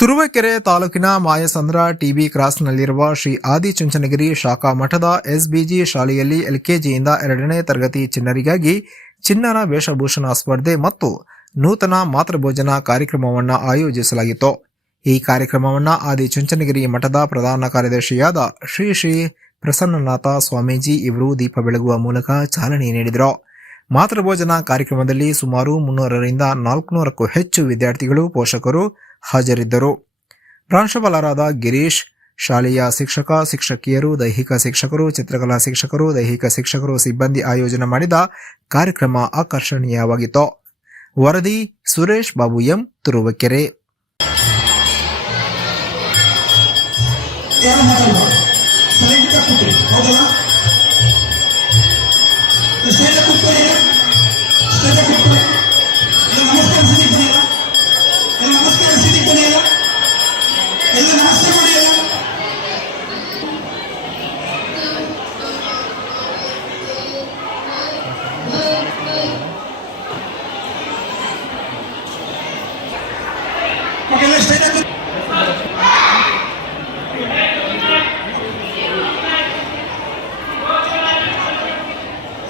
ತುರುವೇಕೆರೆ ತಾಲೂಕಿನ ಮಾಯಸಂದ್ರ ಟಿಬಿ ಕ್ರಾಸ್ನಲ್ಲಿರುವ ಶ್ರೀ ಆದಿಚುಂಚನಗಿರಿ ಶಾಖಾ ಮಠದ ಎಸ್ಬಿಜಿ ಶಾಲೆಯಲ್ಲಿ ಎಲ್ಕೆಜಿಯಿಂದ 2ನೇ ತರಗತಿ ಚಿಣ್ಣರಿಗಾಗಿ ಚಿಣ್ಣರ ವೇಷಭೂಷಣ ಸ್ಪರ್ಧೆ ಮತ್ತು ನೂತನ ಮಾತೃಭೋಜನ ಕಾರ್ಯಕ್ರಮವನ್ನು ಆಯೋಜಿಸಲಾಗಿತ್ತು. ಈ ಕಾರ್ಯಕ್ರಮವನ್ನು ಆದಿಚುಂಚನಗಿರಿ ಮಠದ ಪ್ರಧಾನ ಕಾರ್ಯದರ್ಶಿಯಾದ ಶ್ರೀ ಶ್ರೀ ಪ್ರಸನ್ನನಾಥ ಸ್ವಾಮೀಜಿ ಇವರು ದೀಪ ಬೆಳಗುವ ಮೂಲಕ ಚಾಲನೆ ನೀಡಿದರು. ಮಾತೃಭೋಜನ ಕಾರ್ಯಕ್ರಮದಲ್ಲಿ ಸುಮಾರು 300ರಿಂದ 400ಕ್ಕೂ ಹೆಚ್ಚು ವಿದ್ಯಾರ್ಥಿಗಳು, ಪೋಷಕರು ಹಾಜರಿದ್ದರು. ಪ್ರಾಂಶುಪಾಲರಾದ ಗಿರೀಶ್, ಶಾಲೆಯ ಶಿಕ್ಷಕ ಶಿಕ್ಷಕಿಯರು, ದೈಹಿಕ ಶಿಕ್ಷಕರು, ಚಿತ್ರಕಲಾ ಶಿಕ್ಷಕರು, ದೈಹಿಕ ಶಿಕ್ಷಕರು ಸಿಬ್ಬಂದಿ ಆಯೋಜನೆ ಮಾಡಿದ ಕಾರ್ಯಕ್ರಮ ಆಕರ್ಷಣೀಯವಾಗಿತ್ತು. ವರದಿ Suresh Babu M, Turuvekere.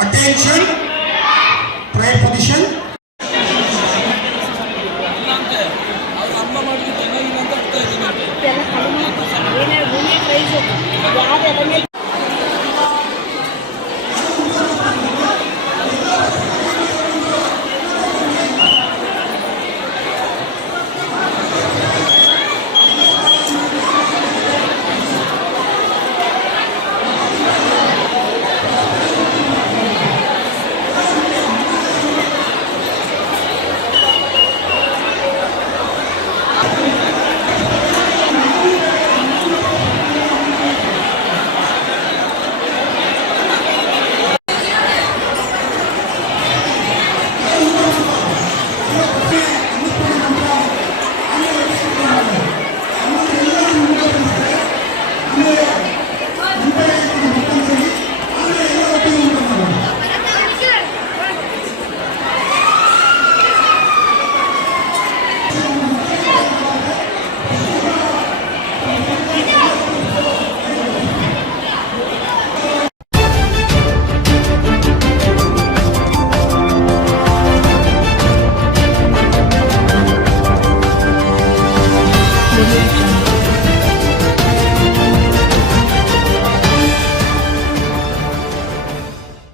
Attention, try position. ಏನಾದ್ರು ಭೂಮಿ ಪ್ರೈಸ್ ಯಾವ್ದು